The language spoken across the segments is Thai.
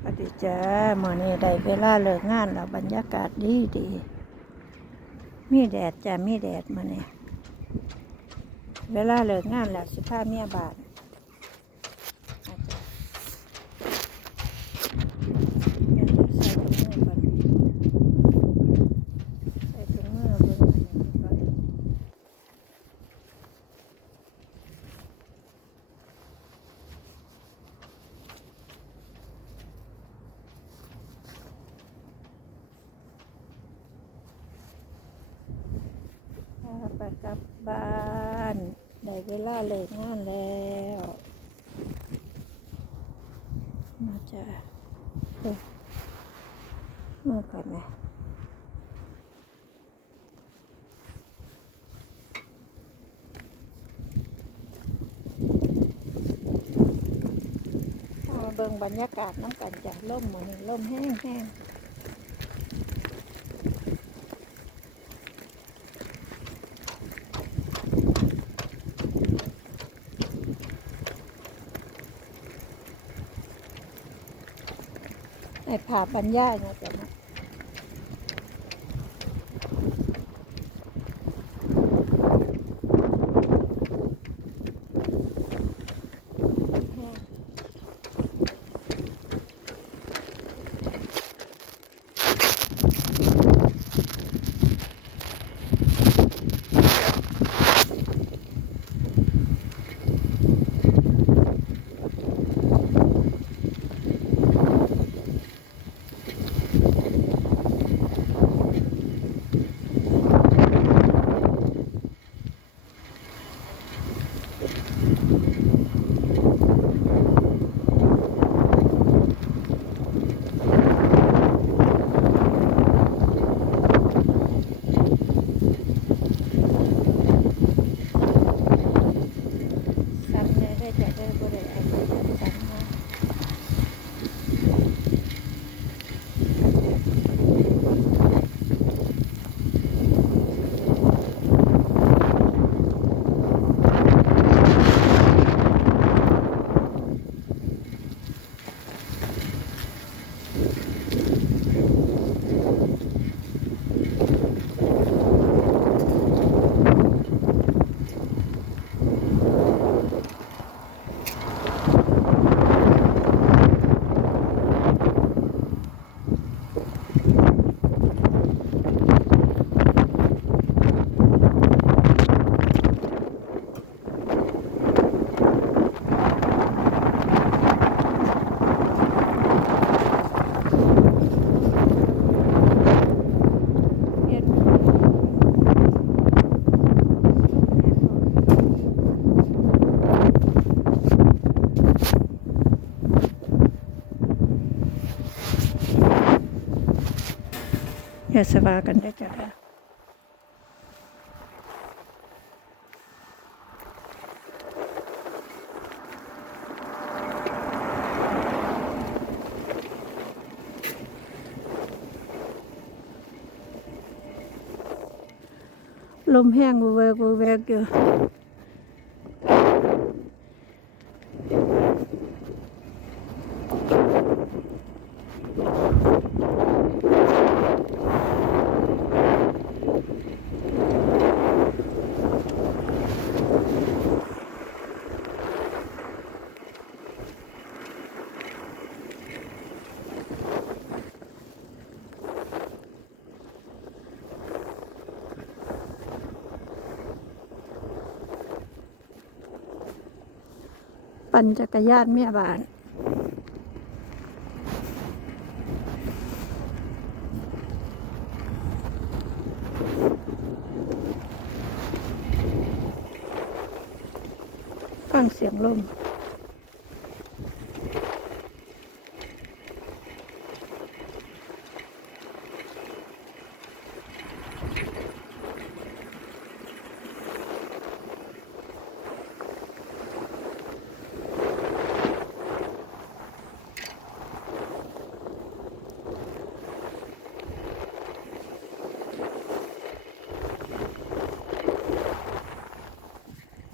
สวัสดีจ้าหมอนี่ได้เวลาเลิกงานแล้วบรรยากาศดีดี มีแดดจ้ามีแดดมาเนี่ยเวลาเลิกงานแล้วสิพาเมียบาทอาจจะเดี๋ยวจะใส่ถุงมือก่อนใส่ถุงมือเบิ่งอันนี้ก่อน พาไป กลับบ้านได้เวลาเลิกงานแล้วมาจ้ะเฮ้ยมือก่อนไหมเบิ่งบรรยากาศน้ำกันจ้ะล่มหมือนี่ล่มแห้งแห้ง ในผ่าปัญญาเนี่ย อย่าสบากันได้จ้ะค่ะลมแห้งกูเวกกูเวกอยู่ ปั่นจักรยานเมียบ้านฟังเสียงลม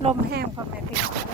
ลมแห้งพ่อแม่พี่น้องลมแห้งลมแห้งแห้ง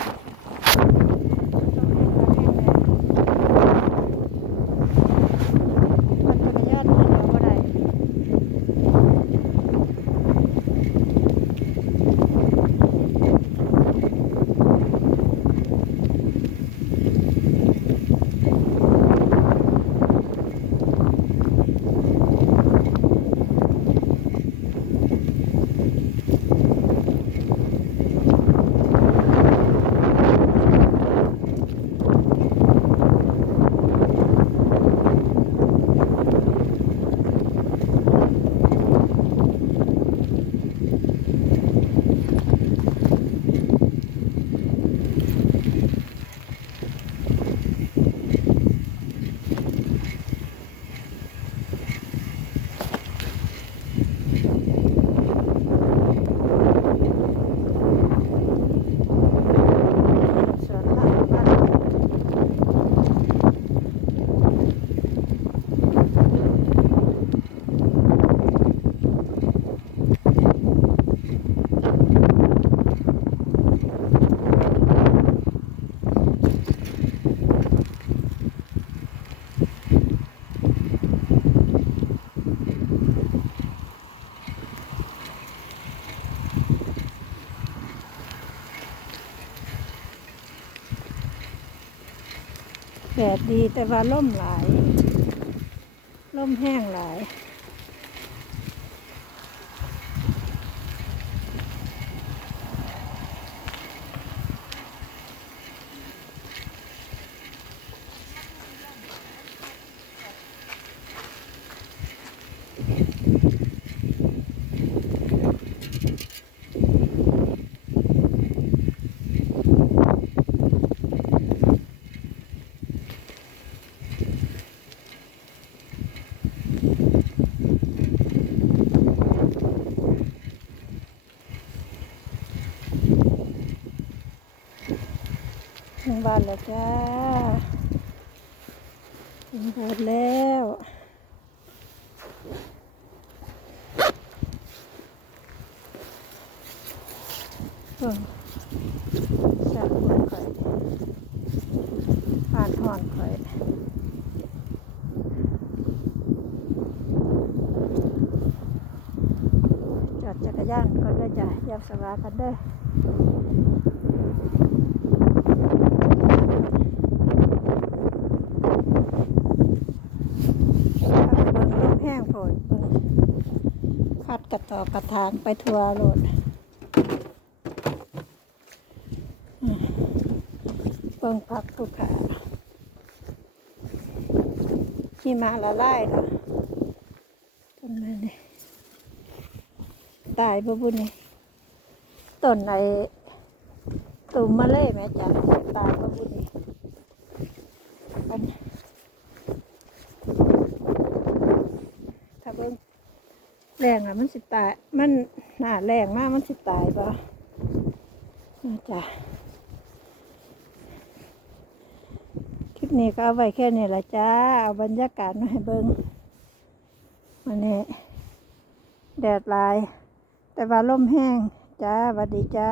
ดีแต่ว่าล่มหลายล่มแห้งหลาย บ้านแล้วจ้าถึงโบสถ์แล้วเพิ่งสักคนข่อยผ่านหอนข่อยจอดจักรยานก่อนเด้อจ้ะยับสวายกันเด้อ ครับเบิ่งลมแห้งโผดเบิ่งพัดกระ ต่อกระถางไปทัวร์โลดเบิ่งพักตุกขาที่มาละลายแล้วต้นนั้นนี่ตายบ่บุญนี่ต้นไอตุ่มมะเล่แม่จ๋าตายบ่บุญนี่อันถ้าเบิ่ง แรงอะ มันสิตาย มันหนาแรงมากมันสิตายบ่น่าจะคลิปนี้ก็เอาไว้แค่นี้ละจ้า เอาบรรยากาศมาให้เบิ้งวันนี้ แดดลาย แต่ว่าลมแห้ง จ้าสวัสดีจ้า